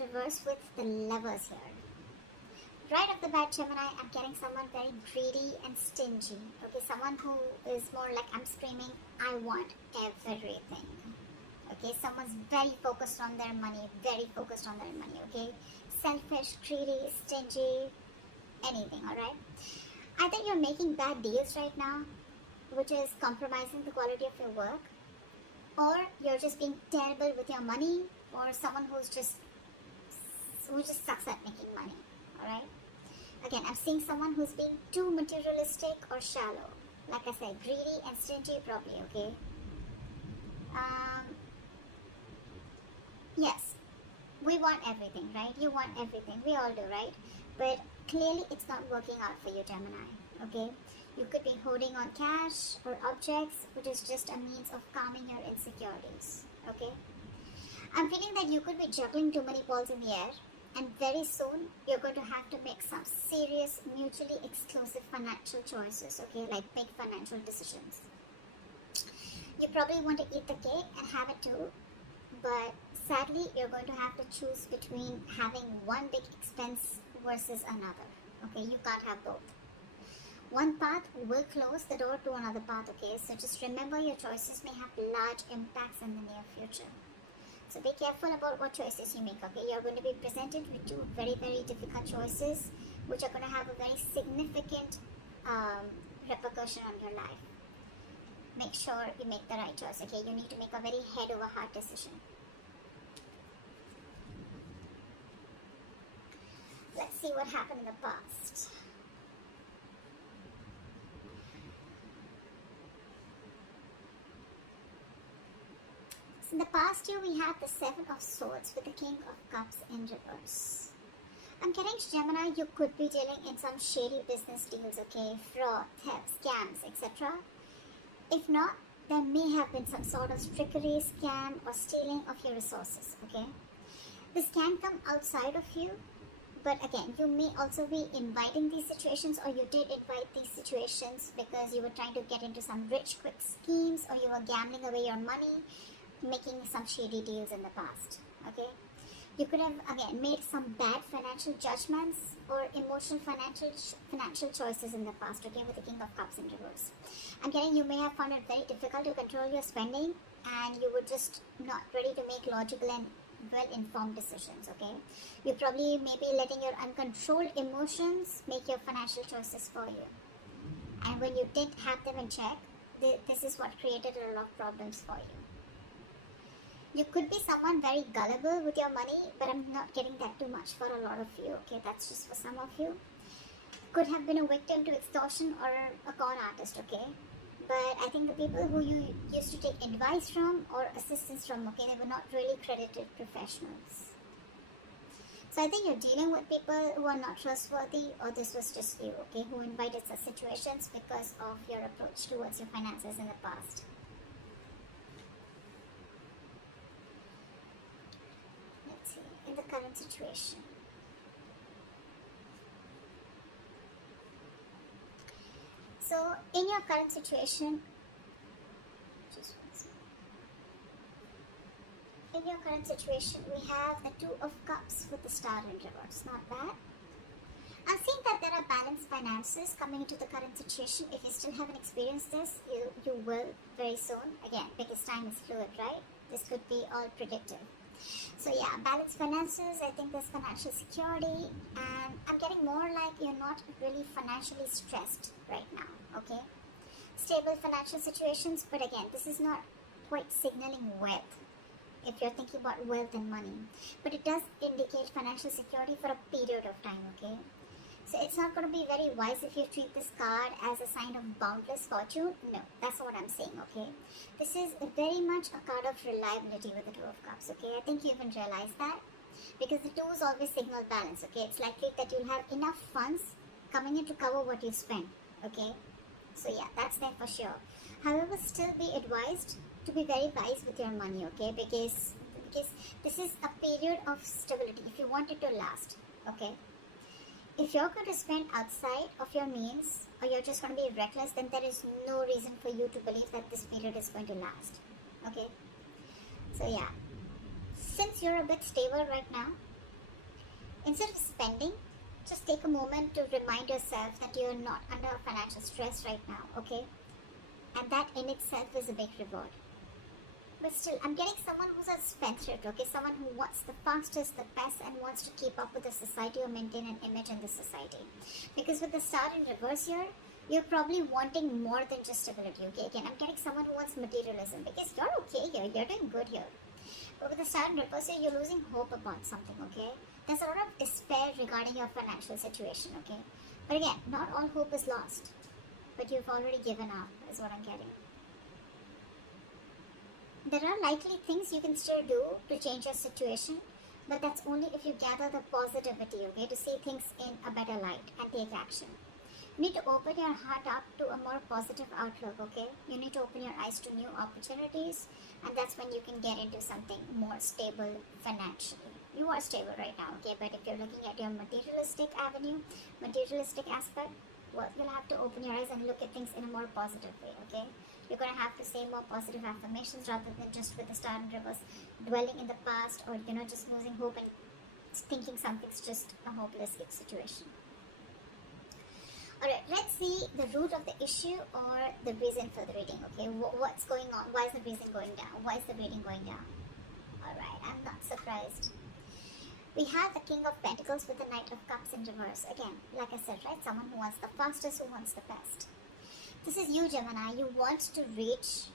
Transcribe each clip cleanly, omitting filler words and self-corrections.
reverse with the Lovers here. Right off the bat, Gemini, I'm getting someone very greedy and stingy. Okay, someone who is more like, I'm screaming, I want everything. Okay, someone's very focused on their money, okay? Selfish, greedy, stingy, anything, alright? Either you're making bad deals right now, which is compromising the quality of your work, or you're just being terrible with your money, or someone who just sucks at making money, alright? Again, I'm seeing someone who's being too materialistic or shallow. Like I said, greedy and stingy probably, okay? Yes, we want everything, right? You want everything. We all do, right? But clearly it's not working out for you, Gemini, okay? You could be holding on cash or objects, which is just a means of calming your insecurities, okay? I'm feeling that you could be juggling too many balls in the air, and very soon you're going to have to make some serious, mutually exclusive financial choices, okay? Like big financial decisions. You probably want to eat the cake and have it too, but sadly, you're going to have to choose between having one big expense versus another. Okay, you can't have both. One path will close the door to another path, okay? So just remember your choices may have large impacts in the near future. So be careful about what choices you make, okay? You're going to be presented with two very, very difficult choices, which are going to have a very significant repercussion on your life. Make sure you make the right choice, okay? You need to make a very head over heart decision. Let's see what happened in the past. So in the past year, we have the Seven of Swords with the King of Cups in reverse. I'm getting, Gemini, you could be dealing in some shady business deals, okay? Fraud, theft, scams, etc. If not, there may have been some sort of trickery, scam, or stealing of your resources, okay? This can come outside of you, but again, you may also be inviting these situations, or you did invite these situations because you were trying to get into some rich, quick schemes, or you were gambling away your money, making some shady deals in the past, okay? You could have, again, made some bad financial judgments or emotional financial choices in the past, okay, with the King of Cups in reverse. I'm getting, you may have found it very difficult to control your spending, and you were just not ready to make logical and well-informed decisions, okay? You probably may be letting your uncontrolled emotions make your financial choices for you. And when you didn't have them in check, this is what created a lot of problems for you. You could be someone very gullible with your money, but I'm not getting that too much for a lot of you, okay? That's just for some of you. Could have been a victim to extortion or a con artist, okay? But I think the people who you used to take advice from or assistance from, okay, they were not really credited professionals. So I think you're dealing with people who are not trustworthy, or this was just you, okay, who invited such situations because of your approach towards your finances in the past. Let's see, in the current situation. So, in your current situation, we have the Two of Cups with the Star in reverse. Not bad. I'm seeing that there are balanced finances coming into the current situation. If you still haven't experienced this, you will very soon. Again, because time is fluid, right? This could be all predictive. So yeah, balanced finances, I think there's financial security, and I'm getting more like you're not really financially stressed right now, okay? Stable financial situations, but again, this is not quite signaling wealth if you're thinking about wealth and money. But it does indicate financial security for a period of time, okay? So it's not going to be very wise if you treat this card as a sign of boundless fortune. No, that's not what I'm saying, okay? This is very much a card of reliability with the Two of Cups, okay? I think you even realize that, because the twos always signal balance, okay? It's likely that you'll have enough funds coming in to cover what you spend, okay? So yeah, that's there for sure. However, still be advised to be very wise with your money, okay? Because this is a period of stability if you want it to last, okay? If you're going to spend outside of your means, or you're just going to be reckless, then there is no reason for you to believe that this period is going to last, okay? So yeah, since you're a bit stable right now, Instead of spending, just take a moment to remind yourself that you're not under financial stress right now, okay? And that in itself is a big reward. But still, I'm getting someone who's a spendthrift, okay? Someone who wants the fastest, the best, and wants to keep up with the society or maintain an image in the society. Because with the star in reverse here, you're probably wanting more than just stability, okay? Again, I'm getting someone who wants materialism because you're okay here, you're doing good here. But with the star in reverse here, you're losing hope about something, okay? There's a lot of despair regarding your financial situation, okay? But again, not all hope is lost. But you've already given up, is what I'm getting. There are likely things you can still do to change your situation, but that's only if you gather the positivity, okay, to see things in a better light and take action. You need to open your heart up to a more positive outlook, okay? You need to open your eyes to new opportunities, and that's when you can get into something more stable financially. You are stable right now, okay? But if you're looking at your materialistic avenue, materialistic aspect, well, you'll have to open your eyes and look at things in a more positive way, okay? You're going to have to say more positive affirmations rather than just with the star in reverse, dwelling in the past or, just losing hope and thinking something's just a hopeless situation. Alright, let's see the root of the issue or the reason for the reading, okay? What's going on? Why is the reason going down? Why is the reading going down? Alright, I'm not surprised. We have the King of Pentacles with the Knight of Cups in reverse. Again, like I said, right? Someone who wants the fastest, who wants the best. This is you, Gemini. You want to reach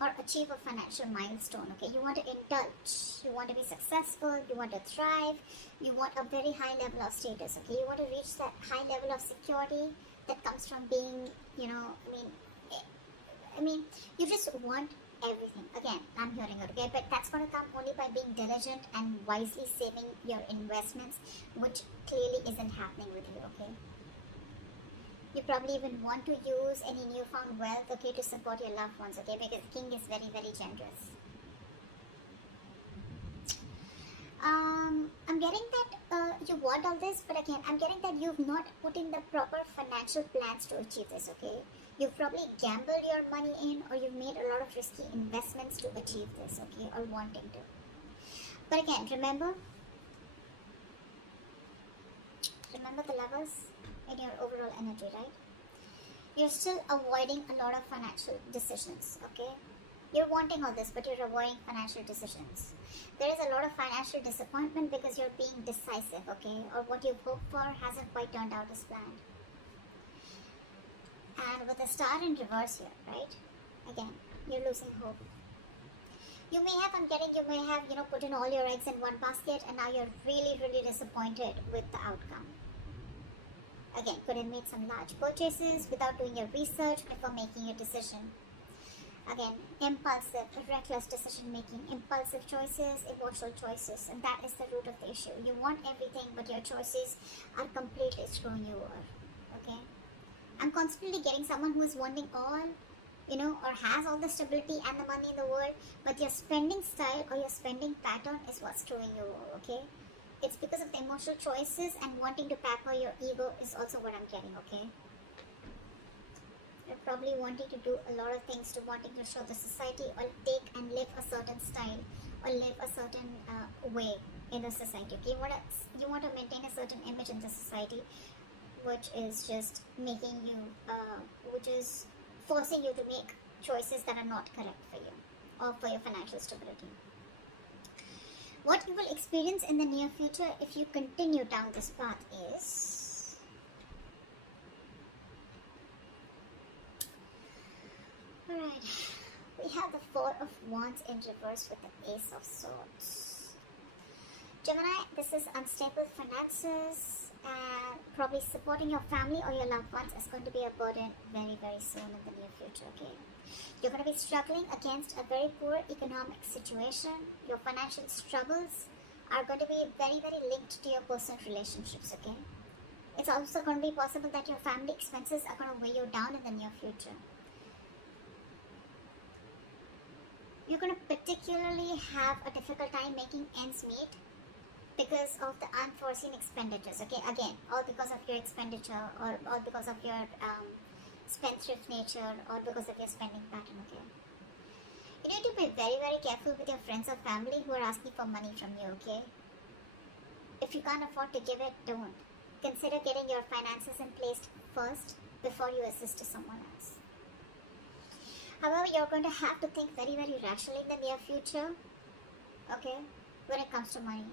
or achieve a financial milestone, okay? You want to indulge. You want to be successful. You want to thrive. You want a very high level of status, okay? You want to reach that high level of security that comes from being, you just want everything. Again, I'm hearing it, okay? But that's going to come only by being diligent and wisely saving your investments, which clearly isn't happening with you, okay? You probably even want to use any newfound wealth, okay, to support your loved ones, okay? Because the king is very, very generous. I'm getting that you want all this, but again, I'm getting that you've not put in the proper financial plans to achieve this, okay? You've probably gambled your money in, or you've made a lot of risky investments to achieve this, okay, or wanting to. But again, remember the levels in your overall energy, right? You're still avoiding a lot of financial decisions, okay? You're wanting all this, but you're avoiding financial decisions. There is a lot of financial disappointment because you're being decisive, okay? Or what you've hoped for hasn't quite turned out as planned. And with the star in reverse here, right? Again, you're losing hope. You may have, put in all your eggs in one basket, and now you're really, really disappointed with the outcome. Again, could have made some large purchases without doing your research before making a decision. Again, impulsive, reckless decision making, impulsive choices, emotional choices, and that is the root of the issue. You want everything, but your choices are completely screwing you over, okay? I'm constantly getting someone who is wanting all, or has all the stability and the money in the world, but your spending style or your spending pattern is what's screwing you over, okay? It's because of the emotional choices and wanting to pamper your ego is also what I'm getting, okay? You're probably wanting to do a lot of things, to wanting to show the society or take and live a certain style or live a certain way in the society, okay? You want to maintain a certain image in the society, which is just making you, which is forcing you to make choices that are not correct for you or for your financial stability. What you will experience in the near future if you continue down this path is alright, we have the Four of Wands in reverse with the Ace of Swords. Gemini, this is unstable finances, and probably supporting your family or your loved ones is going to be a burden very, very soon in the near future, okay? You're going to be struggling against a very poor economic situation. Your financial struggles are going to be very, very linked to your personal relationships, okay? It's also going to be possible that your family expenses are going to weigh you down in the near future. You're going to particularly have a difficult time making ends meet because of the unforeseen expenditures, okay? Again, all because of your expenditure or all because of your spendthrift nature or because of your spending pattern, okay? You need to be very, very careful with your friends or family who are asking for money from you, okay? If you can't afford to give it, don't. Consider getting your finances in place first before you assist to someone else. However, you're going to have to think very, very rationally in the near future, okay, when it comes to money.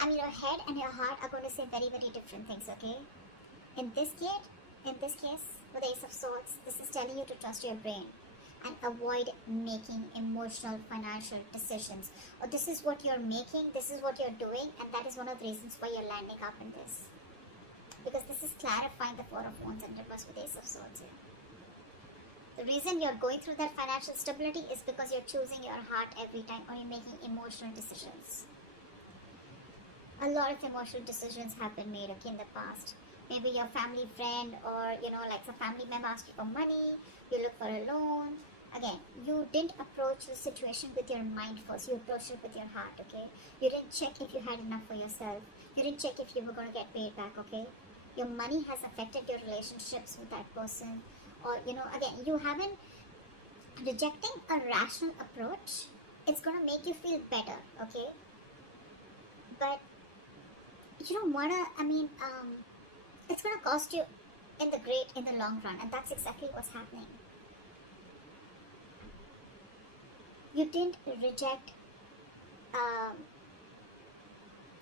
I mean, your head and your heart are going to say very, very different things, okay? In this case, with the Ace of Swords, this is telling you to trust your brain and avoid making emotional financial decisions. Or this is what you're making, this is what you're doing, and that is one of the reasons why you're landing up in this. Because this is clarifying the Four of Wands and reverse with Ace of Swords here. The reason you're going through that financial stability is because you're choosing your heart every time, or you're making emotional decisions. A lot of emotional decisions have been made, okay, in the past. Maybe your family friend, or like some family member asked you for money, you look for a loan. Again, you didn't approach the situation with your mind first, you approached it with your heart, okay? You didn't check if you had enough for yourself. You didn't check if you were going to get paid back, okay? Your money has affected your relationships with that person. Or, again, you haven't rejecting a rational approach. It's going to make you feel better, okay? But you don't want to, it's going to cost you in the long run. And that's exactly what's happening. You didn't reject,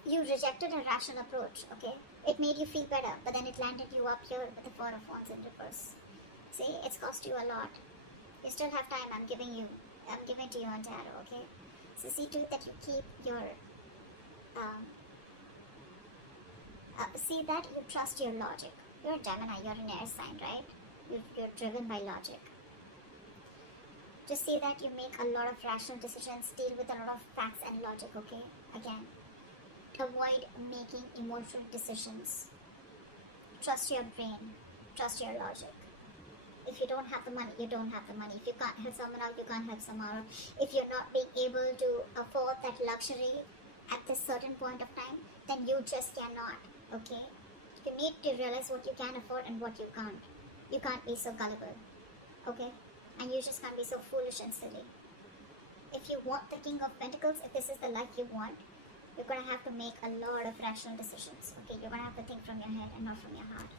you rejected a rational approach, okay? It made you feel better, but then it landed you up here with the Four of Wands in reverse. See, it's cost you a lot. You still have time. I'm giving to you on tarot, okay? So see to it that you keep your, see that you trust your logic. You're a Gemini, you're an air sign, right? You're driven by logic. Just see that you make a lot of rational decisions, deal with a lot of facts and logic, okay? Again, avoid making emotional decisions. Trust your brain, trust your logic. If you don't have the money, you don't have the money. If you can't help someone out, you can't help someone out. If you're not being able to afford that luxury at this certain point of time, then you just cannot, okay? You need to realize what you can afford and what you can't. You can't be so gullible, okay? And you just can't be so foolish and silly. If you want the King of Pentacles, if this is the life you want, you're going to have to make a lot of rational decisions, okay? You're going to have to think from your head and not from your heart.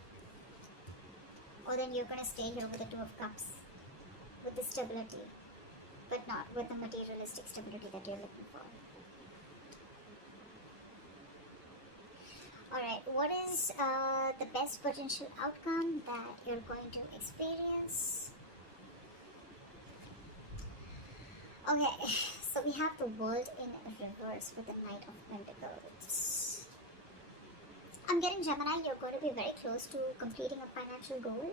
Or then you're going to stay here with the Two of Cups, with the stability, but not with the materialistic stability that you're looking for. Alright, what is the best potential outcome that you're going to experience? Okay, so we have the World in reverse with the Knight of Pentacles. I'm getting Gemini, you're going to be very close to completing a financial goal.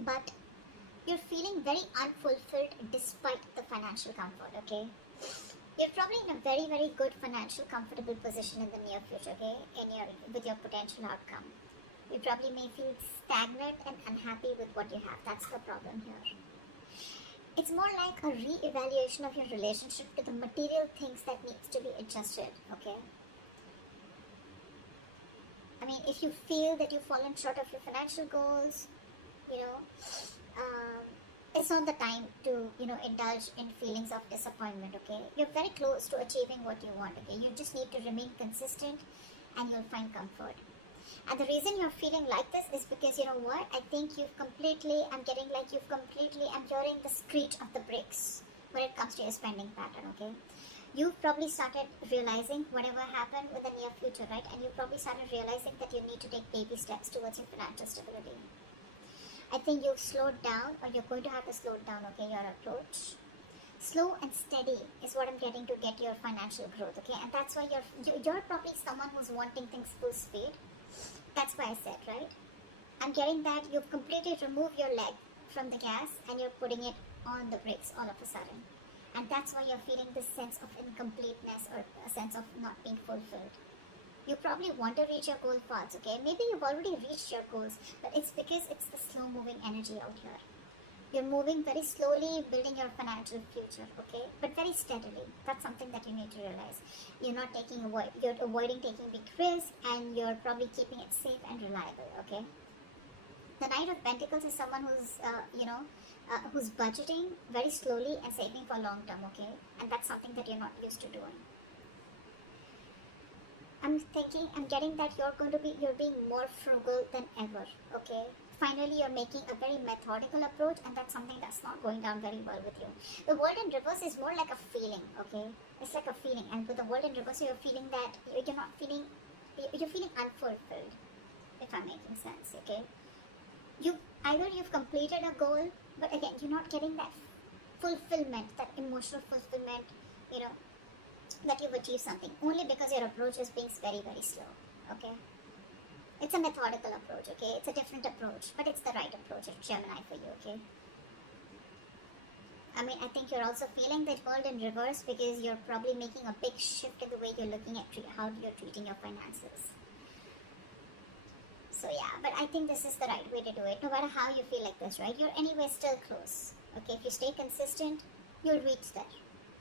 But you're feeling very unfulfilled despite the financial comfort, okay? You're probably in a very, very good financial comfortable position in the near future, okay? With your potential outcome. You probably may feel stagnant and unhappy with what you have. That's the problem here. It's more like a re-evaluation of your relationship to the material things that needs to be adjusted, okay? I mean, if you feel that you've fallen short of your financial goals, it's not the time to, indulge in feelings of disappointment, okay? You're very close to achieving what you want, okay? You just need to remain consistent and you'll find comfort. And the reason you're feeling like this is because, you know what? I think I'm hearing the screech of the bricks when it comes to your spending pattern, okay? You've probably started realizing whatever happened with the near future, right? And you probably started realizing that you need to take baby steps towards your financial stability. I think you've slowed down, or you're going to have to slow down, okay, your approach. Slow and steady is what I'm getting to get your financial growth, okay? And that's why you're probably someone who's wanting things full speed. That's why I said, right? I'm getting that you've completely removed your leg from the gas and you're putting it on the brakes all of a sudden. And that's why you're feeling this sense of incompleteness or a sense of not being fulfilled. You probably want to reach your goal fast, okay? Maybe you've already reached your goals, but it's because it's the slow-moving energy out here. You're moving very slowly, building your financial future, okay? But very steadily. That's something that you need to realize. You're avoiding taking big risks, and you're probably keeping it safe and reliable, okay? The Knight of Pentacles is someone who's, who's budgeting very slowly and saving for long term, okay? And that's something that you're not used to doing. I'm getting that you're being more frugal than ever, okay? Finally, you're making a very methodical approach, and that's something that's not going down very well with you. The world in reverse is more like a feeling, okay? It's like a feeling, and with the world in reverse, you're feeling that you're feeling unfulfilled, if I'm making sense, okay? You've completed a goal, but again, you're not getting that fulfillment, that emotional fulfillment, you know, that you've achieved something, only because your approach is being very, very slow, okay? It's a methodical approach, okay? It's a different approach, but it's the right approach of Gemini for you, okay? I think you're also feeling that world in reverse because you're probably making a big shift in the way you're looking at how you're treating your finances. So yeah, but I think this is the right way to do it. No matter how you feel like this, right? You're anyway still close, okay? If you stay consistent, you'll reach there.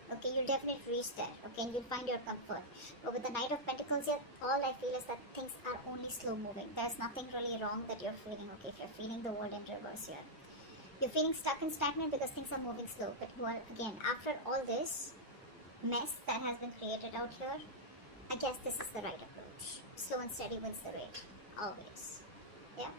Okay, you'll definitely reach there, okay, and you'll find your comfort. But with the Knight of Pentacles here, all I feel is that things are only slow moving. There's nothing really wrong that you're feeling, okay, if you're feeling the world in reverse here. You're feeling stuck and stagnant because things are moving slow. But well, again, after all this mess that has been created out here, I guess this is the right approach. Slow and steady wins the race, always. Yeah.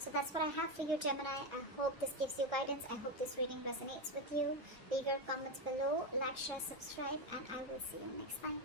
So that's what I have for you, Gemini. I hope this gives you guidance. I hope this reading resonates with you. Leave your comments below, like, share, subscribe, and I will see you next time.